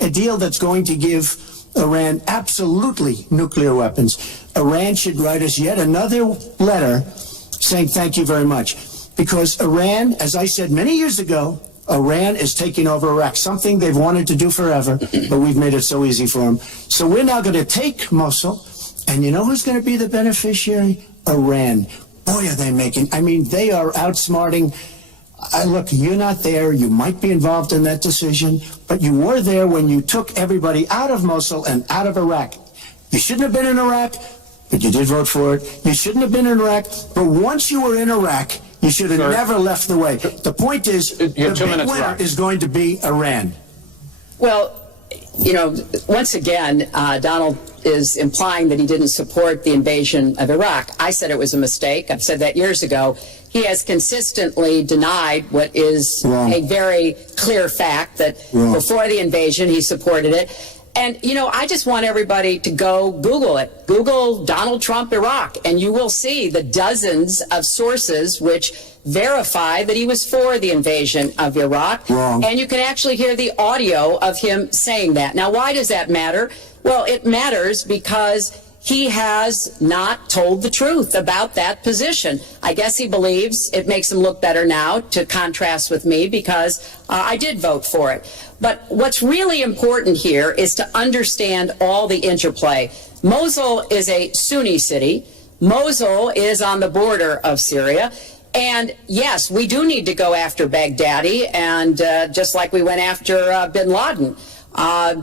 a deal that's going to give Iran absolutely nuclear weapons, Iran should write us yet another letter saying thank you very much. Because Iran, as I said many years ago, Iran is taking over Iraq, something they've wanted to do forever, but we've made it so easy for them. So we're now going to take Mosul, and you know who's going to be the beneficiary? Iran. Boy, are they making, I mean, they are outsmarting. Look, you're not there. You might be involved in that decision, but you were there when you took everybody out of Mosul and out of Iraq. You shouldn't have been in Iraq, but you did vote for it. You shouldn't have been in Iraq, but once you were in Iraq, you should have never left the way. The point is, the big winner is going to be Iran. Well, you know, once again, Donald is implying that he didn't support the invasion of Iraq. I said it was a mistake. I've said that years ago. He has consistently denied what is a very clear fact, that before the invasion, he supported it. And, you know, I just want everybody to go Google it. Google Donald Trump, Iraq, and you will see the dozens of sources which verify that he was for the invasion of Iraq. And you can actually hear the audio of him saying that. Now, why does that matter? Well, it matters because he has not told the truth about that position. I guess he believes it makes him look better now, to contrast with me, because I did vote for it. But what's really important here is to understand all the interplay. Mosul is a Sunni city. Mosul is on the border of Syria. And yes, we do need to go after Baghdadi, and just like we went after bin Laden.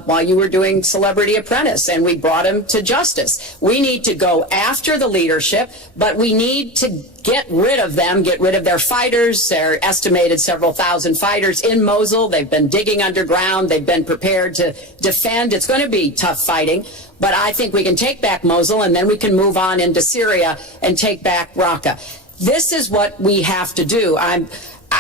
While you were doing Celebrity Apprentice, and we brought him to justice. We need to go after the leadership, but we need to get rid of them, get rid of their fighters. They're estimated several thousand fighters in Mosul. They've been digging underground. They've been prepared to defend. It's going to be tough fighting, but I think we can take back Mosul, and then we can move on into Syria and take back Raqqa. This is what we have to do.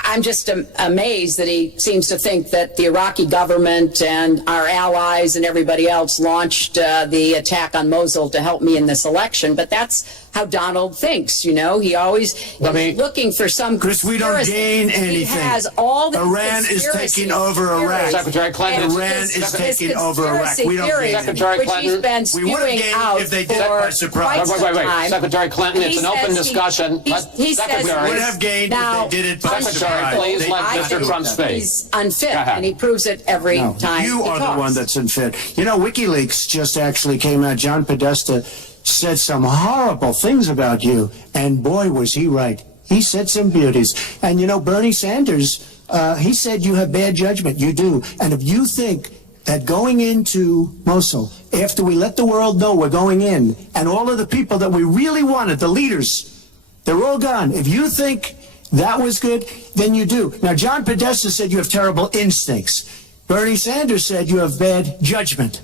I'm just amazed that he seems to think that the Iraqi government and our allies and everybody else launched the attack on Mosul to help me in this election. But that's how Donald thinks, you know. He always is looking for some Chris, we don't gain anything. He has all the Iran is taking over Iraq. Secretary Clinton. Iran is taking over Iraq. We don't gain Secretary Clinton. We would have gained if they did it by surprise. Wait. Secretary Clinton, it's an open discussion. He says we would have gained if they did it by surprise. Please let Mr. Trump speak. He's unfit, and he proves it every time you are the one that's unfit. You know, WikiLeaks just actually came out. John Podesta said some horrible things about you, and boy, was he right. He said some beauties. And you know, Bernie Sanders, he said you have bad judgment. You do. And if you think that going into Mosul, after we let the world know we're going in, and all of the people that we really wanted, the leaders, they're all gone. If you think that was good, then you do. Now, John Podesta said you have terrible instincts. Bernie Sanders said you have bad judgment.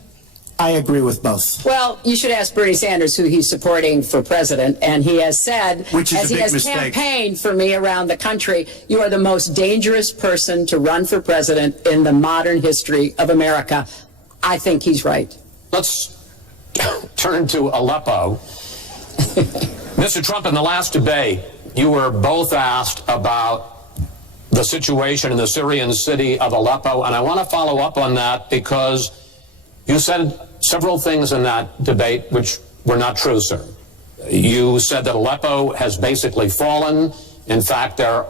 I agree with both. Well, you should ask Bernie Sanders who he's supporting for president, and he has said, as he has campaigned for me around the country, you are the most dangerous person to run for president in the modern history of America. I think he's right. Let's turn to Aleppo. Mr. Trump, in the last debate, you were both asked about the situation in the Syrian city of Aleppo, and I want to follow up on that because you said several things in that debate which were not true, sir. You said that Aleppo has basically fallen. In fact, there are.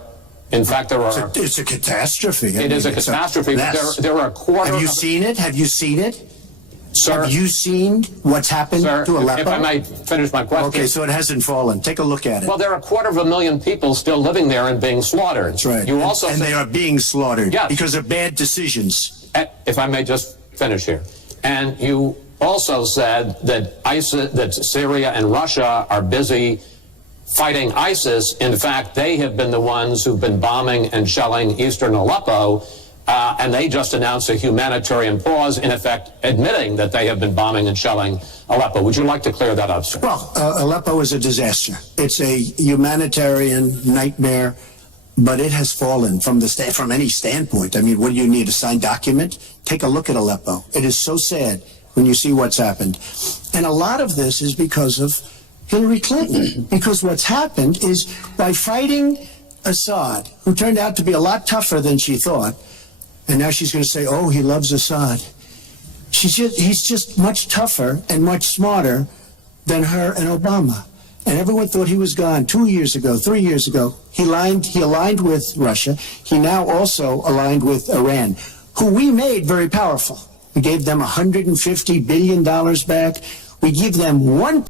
It's a catastrophe. It is a catastrophe. But there are a quarter. Have you seen it? Have you seen it? Sir, have you seen what's happened to Aleppo? If I might finish my question. Okay, so it hasn't fallen. Take a look at it. Well, there are 250,000 people still living there and being slaughtered. That's right. You also and they are being slaughtered because of bad decisions. If I may just finish here. And you also said that ISIS, that Syria and Russia are busy fighting ISIS. In fact, they have been the ones who've been bombing and shelling eastern Aleppo. And they just announced a humanitarian pause, in effect, admitting that they have been bombing and shelling Aleppo. Would you like to clear that up, sir? Well, Aleppo is a disaster. It's a humanitarian nightmare, but it has fallen from any standpoint. I mean, what do you need, a signed document? Take a look at Aleppo. It is so sad when you see what's happened. And a lot of this is because of Hillary Clinton, because what's happened is by fighting Assad, who turned out to be a lot tougher than she thought, and now she's going to say, oh, he loves Assad. he's just much tougher and much smarter than her and Obama. And everyone thought he was gone 2 years ago, 3 years ago. He aligned with Russia. He now also aligned with Iran, who we made very powerful. We gave them $150 billion back. We give them 1